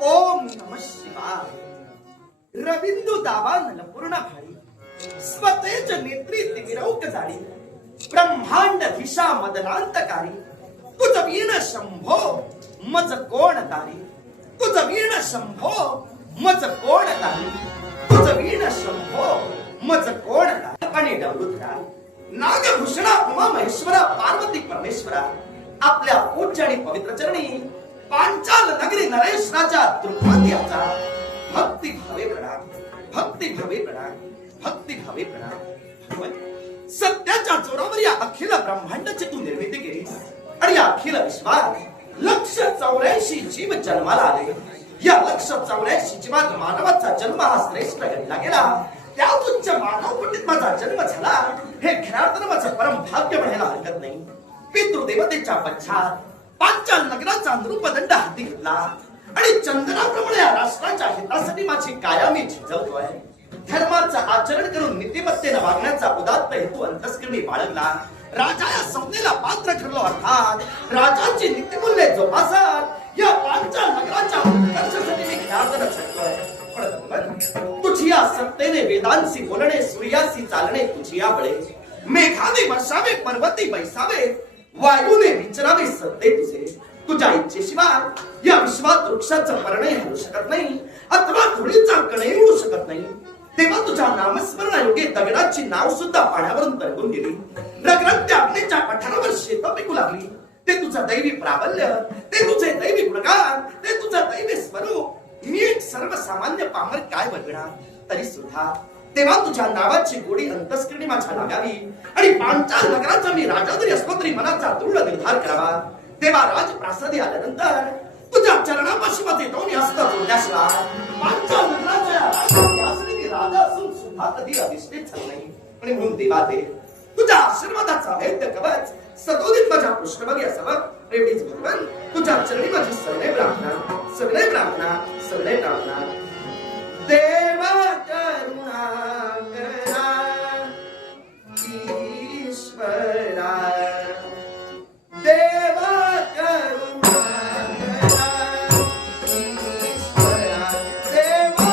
ओम नमः शिवाय। रविंदु दावानल पूर्ण भारी स्वतेज नेत्री तिमिरौक जाडी ब्रह्मांड दिशा मदनांतकारी तुझ वीण शंभो मज कोण तारी तुझ वीण शंभो मज कोण तारी तुझ वीण शंभो मज कोण तारी। आणि डवरुद्रा नागभूषणा उमा महेश्वरा पार्वती परमेश्वरा आपल्या पूज्य आणि पवित्र चरणी पांचाल नगरी नरेश राजा द्रुपदयाचा भक्ती भावे प्रणाम, भक्ती भावे प्रणाम, भक्ती भावे प्रणाम। सत्याच्या जोरावर या अखिल ब्रह्मांडाची तू निर्मिती केलीस आणि या अखिल विश्वात 184 जीव जन्माला आले। या 184 जीवात मानवाचा जन्म हा श्रेष्ठ गणला गेला। त्या उच्च मानव पंडित माझा जन्म झाला हे खऱ्या माझं परम भाग्य म्हणायला हरकत नाही। पितृदेवतेच्या पश्चात पांचाल नगराचा नृपदंड हाती घेतला आणि चंद्राप्रमाणे या राष्ट्राच्या हितासाठी माझी कायमी झिजवतोय। धर्माचं आचरण करून नीतिमत्तेने वागण्याचा उदात्त हेतू अंतस्करणी बाळगला। राजा या संज्ञेला पात्र ठरलो अर्थात राजाची नीतिमूल्ये जोपासत या पांचाल नगराच्या उत्कर्षासाठी मी खेळाडूला छळतोय। तुझी या सत्तेने वेदांशी बोलणे सूर्याशी चालणे तुझी या बळे मेघाने वर्षावे पर्वती बैसावे वायूने विचरावे सत्ते तुझे। तुझ्या इच्छेशिवाय या विश्वात वृक्षाचं पर्णय होऊ शकत नाही अथवा धुळीचा कणही मिळू शकत नाही। तेव्हा तुझ्या नामस्मरणायोगे दगडाची नाव सुद्धा पाण्यावरून तरंगून गेली। रगरगत्या अग्नीच्या पठारावर शेतं पिकू लागली। ते तुझं दैवी प्राबल्य, ते तुझे दैवी गुणगान, ते तुझं दैवी स्वरूप मी एक सर्वसामान्य पामर काय बघणार तरी सुद्धा तेव्हा तुझ्या नावाची गोडी अंतस्करणी माझ्या लागावी आणि पांचाल नगराचा मी राजा जरी असलो तरी मनाचा दृढ निर्धार करावा। तेव्हा राजप्रासादी आल्यानंतर तुझ्या चरणापाशी माझे दोन्ही हस्त जोडल्याशिवाय पांचाल नगराच्या राजा असून सुद्धा कधी अधिष्ठित झाला नाही। आणि म्हणून देवा दे तुझ्या आशीर्वादाचा वैद्य कवच सदोदित माझ्या पृष्ठभागी असावं एवढीच भगवान तुझ्या चरणी माझी सर्वे प्रार्थना, सर्वे प्रार्थना, सर्वे प्रार्थना। देवा करुणा करा ईश्वरा, देवा करुणा करा ईश्वरा, देवा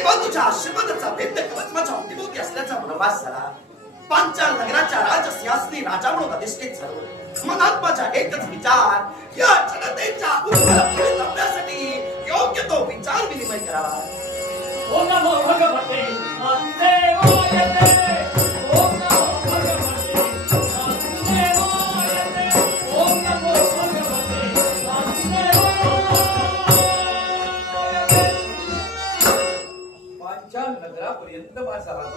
तेव्हा तुझ्या आशीर्वादाचा भेद कवच माझ्या अवतीभोवती असल्याचा मनोभास झाला. पांचाल नगराच्या राजसिंहासनी राजा म्हणून अधिष्ठित झालो. मनात माझा एकच विचार, या जनतेच्या उत्तरापुढे जपण्यासाठी योग्य तो विचार विनिमय करावा. ओम नमो भगवते वासुदेवाय. ओम नमो भगवते वासुदेवाय. ओम नमो भगवते वासुदेवाय. पांचाल नगरापर्यंत माझा हात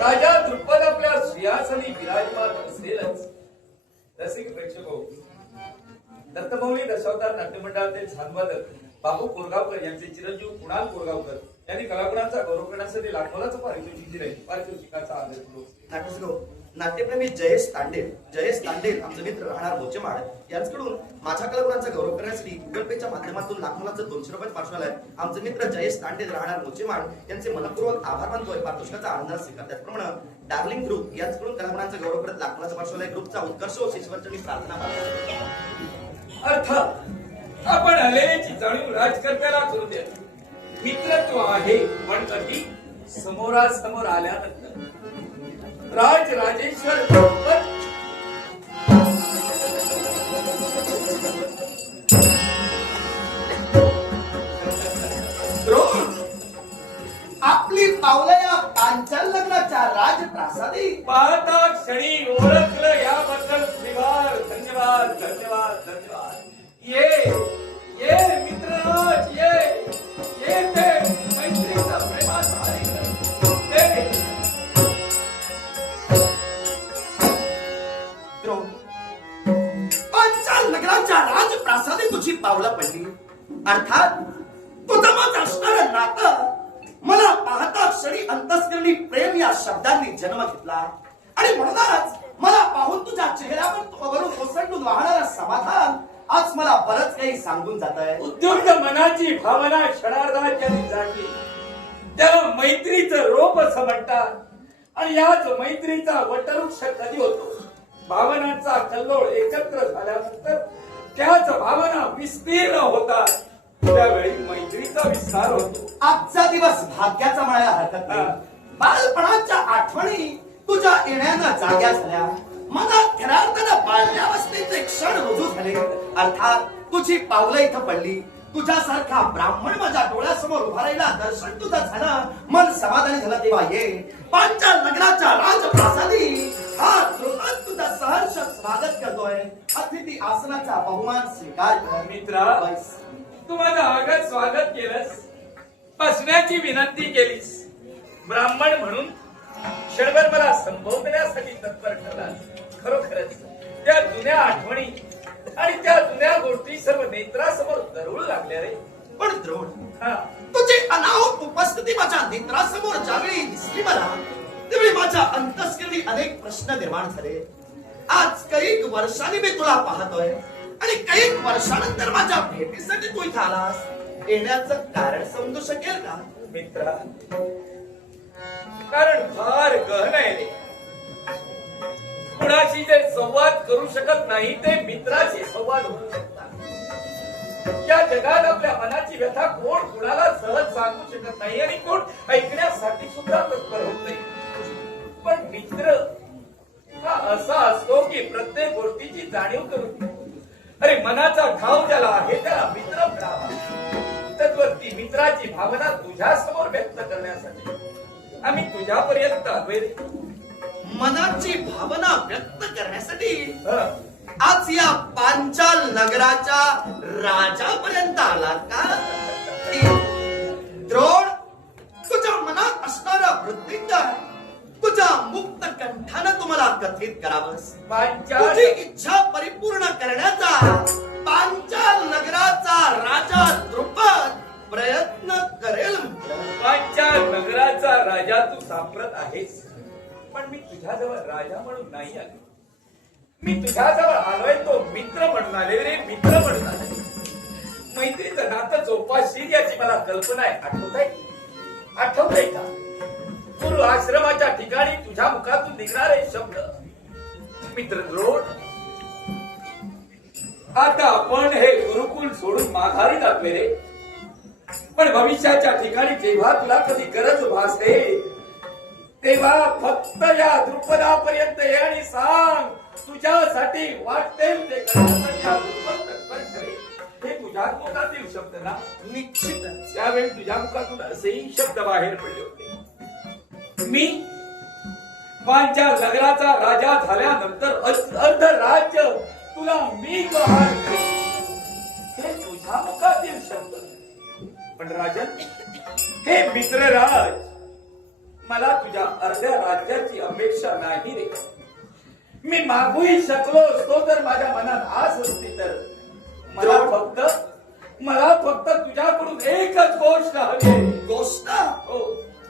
राजा द्रुपद आपल्या सिंहासनी विराजमान असेलच. रसिक प्रेक्षको, दत्तमौली दशावतार नाट्यमंडळातील झानवादक बाबू कोरगावकर यांचे चिरंजीव कुणाल कोरगावकर यांनी कलागुणांचा गौरव करण्यासाठी लाखोलाचं पारितोषिक दिले. पारितोषिकाचा आदर करू. नाटकसगो नाट्यप्रेमी जयेश तांडेल आमचे मित्र राहणार मोचेमाड यांच्याकडून माझ्या कलागुणांचा गौरव करण्यासाठी गुगल पेच्या माध्यमातून लाखोलाचं 200 रुपये पाठवलं आहे. आमचे मित्र जयेश तांडेल राहणार मोचेमाड यांचे मनपूर्वक आभार मानतोय. पारितोषिकाचा आनंद स्वीकार. त्याचप्रमाणे डार्लिंग ग्रुप यांच्याकडून कलागुणांचा गौरव करत लाखोलाचं पाठवलं आहे. ग्रुपचा उत्कर्ष व ईश्वरचरणी प्रार्थना करतो. अर्थात आपण आलेल्याची जाणीव राजकर्त्याला करू द्या. मित्रत्व आहे, पण कधी समोरासमोर आल्यानंतर राजेश्वर द्रौपद आपली पावलं या पांचाल नगराच्या राजप्रासादी पाहता क्षणी ओळखलं याबद्दल धन्यवाद धन्यवाद धन्यवाद. ये मित्रराज ये ते मैत्रीचा प्रेमात पांचाल नगराच्या राजप्रासादी तुझी पावलं पडली. अर्थात तुझं माझं असणारं नातं मला पाहता क्षणी अंतस्करणी प्रेम या शब्दांनी जन्म घेतला. आणि म्हणूनच मला पाहून तुझ्या चेहऱ्यावरून ओसंडून वाहणारा समाधान आज मला बरंच काही सांगून जात आहे. उद्युक्त मनाची भावना क्षणार्धात ज्यांनी जागली त्याला मैत्रीचं रोप असं म्हणतात. आणि याच मैत्रीचा वटवृक्ष कधी होतो? भावनांचा कल्लोळ एकत्र झाल्यानंतर त्याच भावना विस्तीर्ण होतात. त्यावेळी मैत्रीचा विस्तार होतो. आजचा दिवस भाग्याचा म्हणायला हरकत नाही. बालपणाच्या आठवणी तुझ्या येण्यानं जाग्या झाल्या. मनात खऱ्या अर्थानं बाल्यावस्थेचे क्षण रुजू झाले. अर्थात तुझी पावलं इथं पडली. तुझ्यासारखा ब्राह्मण माझ्या डोळ्यासमोर उभा राहिला. दर्शन तुझं झालं, मन समाधानी झालं. तेव्हा ये पांचाल नगराच्या राजप्रासादी हा द्रुपद तुझा सहर्ष स्वागत करतोय. अतिथी आसनाचा बहुमान स्वीकार कर. मित्रा, तू माझं आगत स्वागत केलंस, बसण्याची विनंती केलीस. ब्राह्मण म्हणून क्षणभर मला संबोधण्यासाठी तत्पर ठरलास. खरोखरच त्या जुन्या आठवणी आणि त्या जुन्या गोष्टी सर्व नेत्रासमोर दरवळू लागल्या रे. पण द्रोण, तुझी अनाहूत उपस्थिती माझ्या नेत्रासमोर ज्यावेळी दिसली मला, त्यावेळी माझ्या अंतस्करणी अनेक प्रश्न निर्माण झाले. आज काही वर्षांनी मी तुला पाहतोय आणि काही वर्षानंतर माझ्या भेटीसाठी तू इथं आलास. येण्याचं कारण समजू शकेल का? मित्रा, कारण फार गहन आहे रे. कुणाशी जे संवाद करू शकत नाही ते मित्राशी संवाद होऊ शकतात. या जगात आपल्या मनाची व्यथा कोण कुणाला सहज सांगू शकत नाही आणि कोण ऐकण्यासाठी सुद्धा तत्पर होत नाही. पण मित्र हा असा असतो की प्रत्येक गोष्टीची जाणीव करून, अरे मनाचा घाव ज्याला आहे त्याला मित्र मिळावा. तद्वरती मित्राची भावना तुझ्या समोर व्यक्त करण्यासाठी आम्ही तुझ्यापर्यंत आलोय. मनाची भावना व्यक्त करण्यासाठी आज या पांचाल नगराच्या राजापर्यंत आला का? द्रोण, तुझ्या मनात असणारा वृत्तींग तुझ्या मुक्त कंठानं तुम्हाला कथित करावंस. तुझी इच्छा परिपूर्ण करण्याचा पांचाल नगराचा राजा द्रुपद प्रयत्न करेल. पांचाल नगराचा राजा तू सापडत आहेस, पण मी तुझ्याजवळ राजा म्हणून नाही आलो. मी तुझ्याजवळ आलोय तो मित्र म्हणून आले रे. मित्र म्हणून आले. मैत्रीचं नातं जोपासशील याची मला कल्पना आहे. आठवतंय का गुरु आश्रमाच्या ठिकाणी तुझ्या मुखातून निघणारे शब्द? मित्र द्रोण, आता आपण हे गुरुकुल सोडून माघारी जातोय रे. पण भविष्याच्या ठिकाणी जेव्हा तुला कधी गरज भासते तेव्हा फक्त या दृपदापर्यंत ये आणि सांग, तुझ्यासाठी वाटेल ते करण्यासाठी हा दृपद तत्पर ठरेल. हे तुझ्या मुखातील शब्द ना. निश्चितच. त्यावेळी तुझ्या मुखातून असेही शब्द बाहेर पडले होते. मी पांचाल नगराचा राजा झाल्यानंतर अर्ध राज्य तुला मी गहाण करीन. हे तुझ्या मुखातील शब्द. पण राजन, हे मित्रराज, मला तुझ्या अर्ध्या राज्याची अपेक्षा नाही रे. मी मागूही शकलो असतो तर माझ्या मनात आस असती तर मला फक्त तुझ्याकडून एकच गोष्ट हवी. गोष्ट हो.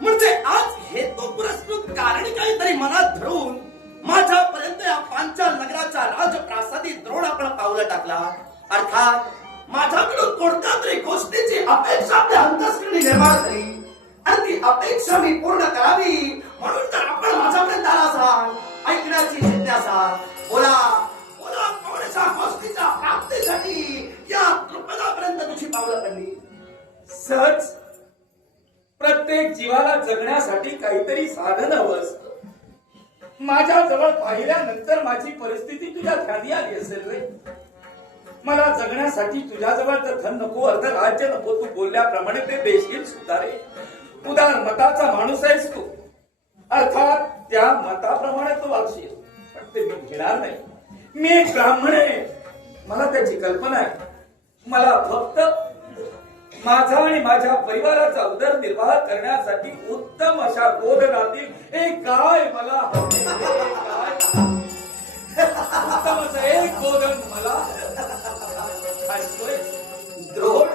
म्हणजे आज हेतू पुरस्कृत कारण काहीतरी मनात धरून माझ्यापर्यंत या पांचाल नगराच्या राजप्रासादी द्रोण आपण पावलं टाकला. अर्थात माझ्याकडून कोणत्या तरी गोष्टीची अपेक्षा आपल्या अंतःकरणी निर्माण झाली आणि ती अपेक्षा मी पूर्ण करावी म्हणून तर आपण माझ्यापर्यंत आला असाल. ऐकण्याची जिज्ञासा. बोला बोला, कोणत्या गोष्टीच्या प्राप्तीसाठी या कृपणापर्यंत तुझी पावलं पडली? सहज प्रत्येक जीवाला जगण्यासाठी काहीतरी साधन हवं असतं. माझ्या जवळ पाहिल्यानंतर माझी परिस्थिती तुझ्या ध्यानी आली असेल रे. मला जगण्यासाठी तुझ्याजवळ तर धन नको, अर्ध राज्य नको. तू बोलल्याप्रमाणे ते देशील सुद्धा रे. उदार मताचा माणूस आहेस तू. अर्थात त्या मताप्रमाणे तू वागशील, पण ते मी घेणार नाही. मी एक ब्राह्मण आहे, मला त्याची कल्पना आहे. मला फक्त माझा आणि माझ्या परिवाराचा उदरनिर्वाह करण्यासाठी उत्तम अशा गोधनातील एक गाय मला हवी. उत्तम असं एक गोधन मला. द्रोण,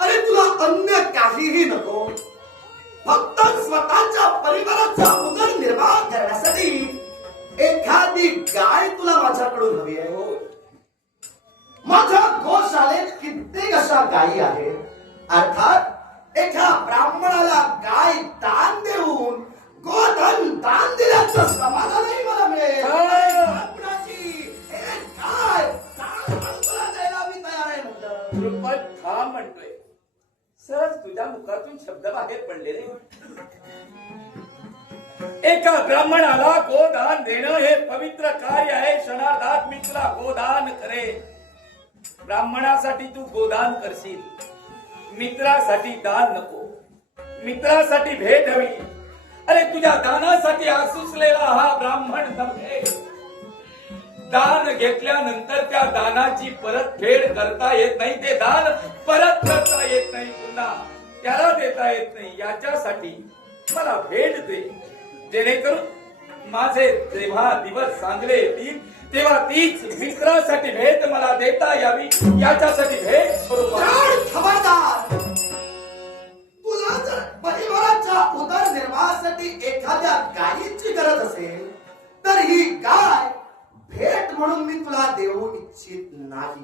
अरे तुला अन्य काहीही नको. फक्त स्वतःच्या परिवाराचा उदरनिर्वाह करण्यासाठी एखादी गाय तुला माझ्याकडून हवी आहे. हो. माझ्या गोशाळेत कित्येक अशा गायी आहेत. अर्थात एका ब्राह्मणाला गाय दान देऊन गोधन दान दिल्याचं समाधानही मला मिळेल. ब्राह्मणाची एक गाय दान म्हणून तुला द्यायला मी तयार आहे म्हटलं. कृपत थांब म्हणतोय. सहज तुझ्या मुखातून शब्द बाहेर पडले रे. एका ब्राह्मणाला गोदान देणं हे पवित्र कार्य आहे. क्षणार्धात मी तुला गोदान करे. ब्राह्मणासाठी तू गोदान करशील, मित्रासाठी दान नको. मित्रासाठी भेट हवी. अरे तुझ्या दानासाठी आसुसलेला हा ब्राह्मण नव्हे. दान घेतल्यानंतर त्या दानाची परतफेड करता येत नाही. ते दान परत करता येत नाही, पुन्हा त्याला देता येत नाही. याच्यासाठी मला भेट दे, जेणेकरून माझे जेव्हा दिवस चांगले येतील तेव्हा तीच मित्रासाठी भेट मला देता यावी. याच्यासाठी भेट द्रोण, खबरदार. तुला जर परिवाराच्या उदरनिर्वाहासाठी एखाद्या गायीची गरज असेल तर ही गाय भेट म्हणून मी तुला देऊ इच्छित नाही.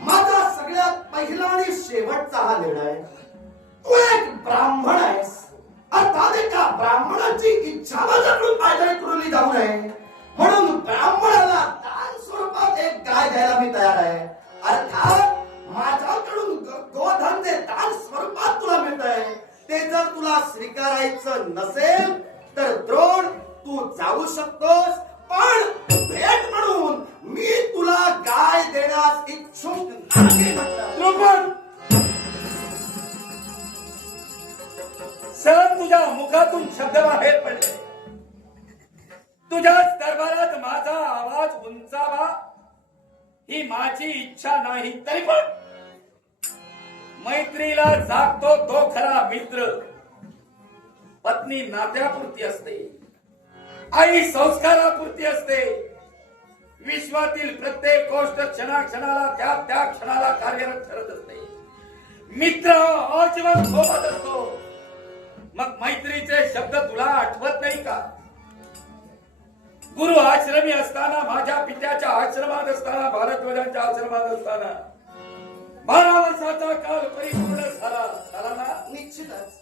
माझा सगळ्यात पहिला आणि शेवटचा हा निर्णय. तू एक ब्राह्मण आहेस, अर्थात एका ब्राह्मणाची इच्छा माझ्याकडून पायदळी पुरवली जाऊ नये म्हणून ब्राह्मणाला दान स्वरूपात एक गाय द्यायला मी तयार आहे. अर्थात माझ्याकडून गोधनचे दान स्वरूपात तुला मिळत आहे. ते जर तुला स्वीकारायचं नसेल तर द्रोण तू जाऊ शकतोस, पण भेट म्हणून मी तुला गाय देण्यास इच्छुक नाही म्हटलं. सहज तुझ्या मुखातून शब्द बाहेर पडले. तुझ्याच दरबारात माझा आवाज उंचावा ही माझी इच्छा नाही. तरी पण मैत्रीला जागतो तो खरा मित्र. पत्नी नात्यापुरती असते, आई संस्कारापुरती असते. विश्वातील प्रत्येक गोष्ट क्षणाक्षणाला त्या त्या क्षणाला कार्यरत ठरत असते. मित्र आजीवन सोबत असतो. मग मैत्रीचे शब्द तुला आठवत नाही का? गुरु आश्रमी असताना, माझ्या पित्याच्या आश्रमात असताना, भारद्वाजांच्या आश्रमात असताना 12 वर्षाचा काल परिपूर्ण झाला ना. निश्चितच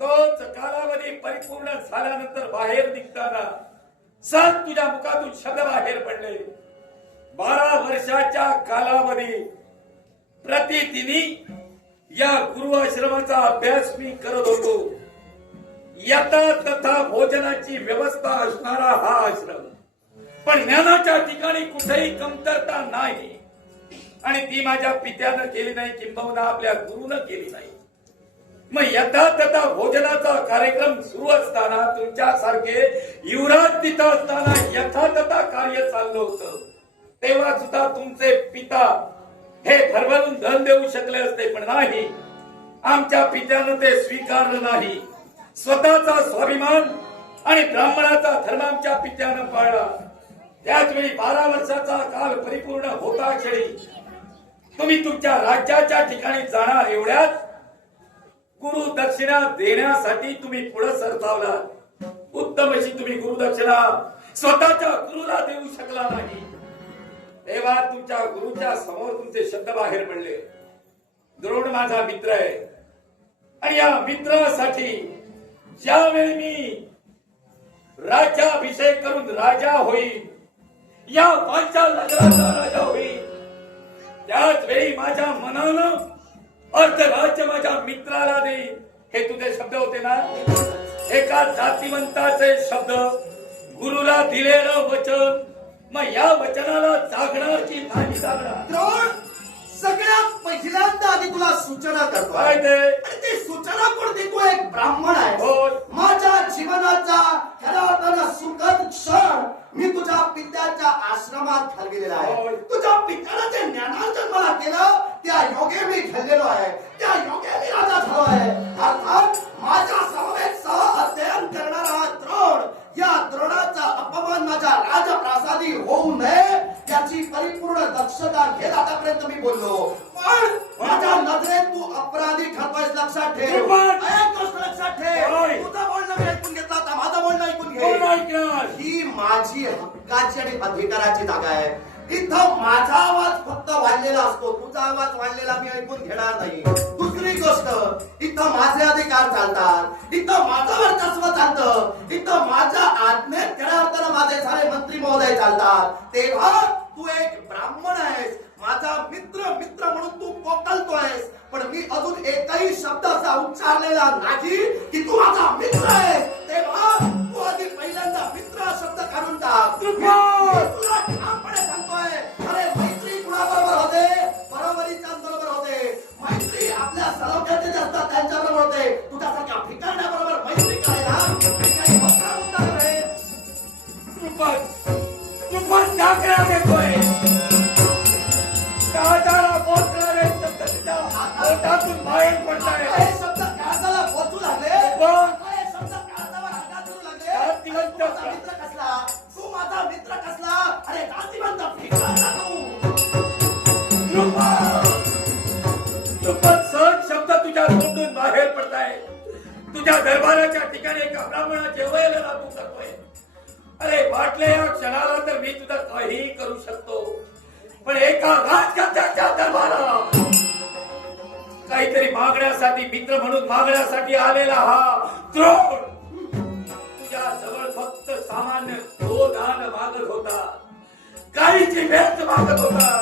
तोच कालावधी परिपूर्ण झाल्यानंतर बाहेर निघताना सहज तुझ्या मुखातून शब्द बाहेर पडले. 12 वर्षाच्या कालावधी प्रतिदिनी या गुरु आश्रमाचा अभ्यास मी करत होतो. यथा तथा भोजनाची व्यवस्था असणारा हा आश्रम, पण ज्ञानाच्या ठिकाणी कुठेही कमतरता नाही. आणि ती माझ्या पित्यानं केली नाही, किंबहुना आपल्या गुरुनं केली नाही. मग यथा तथा भोजनाचा कार्यक्रम सुरू असताना तुमच्यासारखे युवराज तिथं असताना यथा तथा कार्य चाललं होतं. तेव्हा सुद्धा तुमचे पिता हे भरभरून धन देऊ शकले असते, पण नाही. आमच्या पित्यानं ते स्वीकारलं नाही. स्वतःचा स्वाभिमान आणि ब्राह्मणाचा धर्म आमच्या पित्यानं पाळला. त्याच वेळी 12 वर्षाचा काल परिपूर्ण होता क्षणी तुम्ही तुमच्या राज्याच्या ठिकाणी जाणार. एवढ्यात गुरु दक्षिणा देण्यासाठी तुम्ही पुढे सरसावला. उत्तम अशी तुम्ही गुरुदक्षिणा स्वतःच्या गुरुला देऊ शकला नाही. तेव्हा तुमच्या गुरुच्या समोर तुमचे शब्द बाहेर पडले. द्रोण माझा मित्र आहे आणि या मित्रासाठी ज्यावेळी मी राज्याभिषेक करून राजा होईल, या पांचाल नगराचा राजा होईल, त्याच वेळी माझ्या मनानं अर्ध राज्य माझ्या मित्राला देईल. हे तुझे शब्द होते ना. एका जातिवंताचे शब्द, गुरुला दिलेलं वचन. मग या वचनाला जागणार की नाही जागणार? द्रोण, सगळ्यात पहिल्यांदा आधी तुला सूचना करतो. काय ते? आणि ती सूचना कोण देतो? एक ब्राह्मण आहे. होय. माझ्या जीवनाचा खऱ्या अर्थानं सुखद क्षण मी तुझ्या पित्याच्या आश्रमात घालविलेला आहे. होय. तुझ्या पित्याला जे ज्ञानार्जन मला केलं त्या योगे मी घडलेलो आहे, त्या योगे मी राजा झालो आहे. अर्थात माझ्या समवेत सह अध्ययन करणारा हा द्रोण, या द्रोणाचा अपमान माझ्या राजप्रासादी होऊ नये याची परिपूर्ण दक्षता घेत आतापर्यंत मी बोललो. पण माझ्या नजरेत तू अपराधी ठरतोयस, लक्षात ठेव. एक गोष्ट लक्षात ठेव, तुझं बोलणं मी ऐकून घेतलं, आता माझं बोलणं ऐकून घे. ही माझी हक्काची आणि अधिकाराची जागा आहे. इथं माझा आवाज फक्त वाढलेला असतो, तुझा आवाज वाढलेला मी ऐकून घेणार नाही. दुसरी गोष्ट, इथं माझे अधिकार चालतात, इथं माझं वर्चस्व चालतं, इथं माझ्या आज्ञेत खऱ्या अर्थानं माझे सारे मंत्री महोदय चालतात. तेव्हा तू एक ब्राह्मण आहेस, माझा मित्र म्हणून तू कोकलतोयस, पण मी अजून एकही शब्द असा उच्चारलेला नाही की तू माझा मित्र आहेस. तेव्हा तू आधी पहिल्यांदा मित्र हा शब्द काढून टाक. मी तुला ठामपणे सांगतोय, अरे मैत्री कुणाबरोबर होते? बरोबरीच्या बरोबर होते. मैत्री आपल्या सलोख्याचे जे असतात त्यांच्याबरोबर होते. तुझ्यासारख्या भिकारण्याबरोबर मैत्री करायला काही मोठा मुद्दा आहे. तू जागरा देतोय. काळजाला पोचणारे शब्द तुझ्या पोटातून बाहेर पडताय. हे शब्द काळजाला पोचू लागले. हे शब्द काळजावर आघात करू लागले. तू माझा मित्र कसला? तू माझा मित्र कसला? अरे जातिवंत भिकारला तू. सहज शब्द तुझ्या तोंडून बाहेर पडताय. तुझ्या दरबाराच्या ठिकाणी एका ब्राह्मणाचे वयला लागू करतोय. अरे वाटले या क्षणाला तर मी तुझं काहीही करू शकतो, पण एका राजकर्त्याच्या दरबारात काहीतरी मागण्यासाठी, मित्र म्हणून मागण्यासाठी आलेला हा द्रोण तुझ्या जवळ फक्त सामान्य गोदान मागत होता, काहीची भेट मागत होता.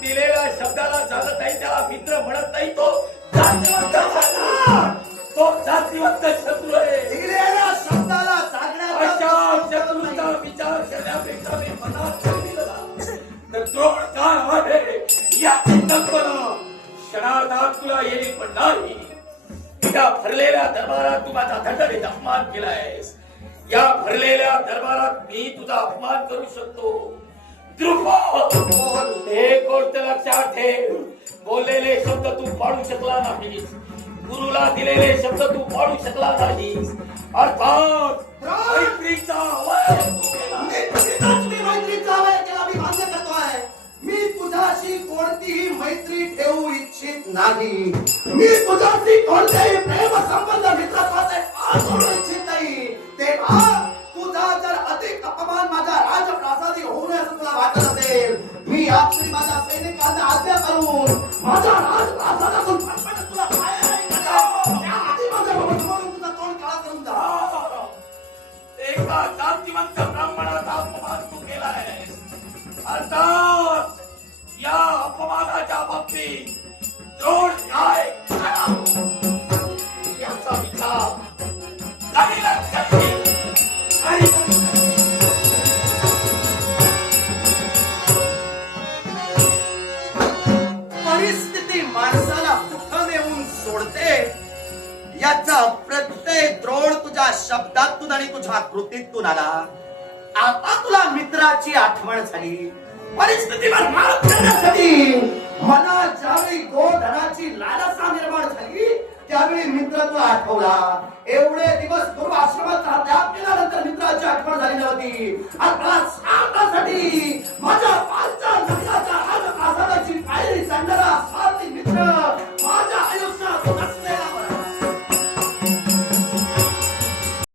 दिलेल्या शब्दाला चालत नाही, त्याला मित्र म्हणत नाही, तो जातिवंत झाला. तो जातिवंत शत्रू आहे. दिलेल्या शब्दाला जागण्याचा अशा शत्रूचा विचार करण्यापेक्षा मी मनात ठरविलेला तर द्रोण काय आहे याची कल्पना क्षणार्धात तुला येईल, पण नाही. या भरलेल्या दरबारात तू माझा धडधडीत अपमान केलायस. या भरलेल्या दरबारात मी तुझा अपमान करू शकतो. एक गोष्ट लक्षात ठेव, बोललेले शब्द तू पाडू शकला नाहीस, गुरुला दिलेले शब्द तू पाडू शकला नाहीस. अर्थात मैत्रीचा अवयव तू केला. मी मैत्रीचा अवयव केला, मी मान्य करतोय. मी तुझ्याशी कोणतीही मैत्री ठेवू इच्छित नाही. मी तुझ्याशी कोणतेही प्रेम संबंध मित्रत्वाचे जोडू इच्छित नाही. तेव्हा तुझा जर अधिक अपमान माझ्या राजप्रासादी होऊ नये असं तुला वाटत असेल, मी याक्षणी माझ्या सैनिकांना आज्ञा करून माझ्या राजप्रासादातून फटफटत तुला बाहेर काढेन. त्याआधी माझ्या समोरून तुझा तोंड काळा करून जा. एका जातिवंत ब्राह्मणाचा अपमान तू केलाय. अर्थात या अपमानाच्या बाबतीत द्रोण न्याय याचा प्रत्यय द्रोण तुझ्या शब्दातून आणि तुझ्या कृतीतून आला. आता तुला मित्राची आठवण झाली. परिस्थितीवर मात करण्यासाठी मला ज्यावेळी गोधनाची लालसा निर्माण झाली त्यावेळी मित्र तुला आठवला. एवढे दिवस गुरु आश्रमात त्याग केल्यानंतर मित्राची आठवण झाली नव्हती. आता स्वार्थासाठी माझ्या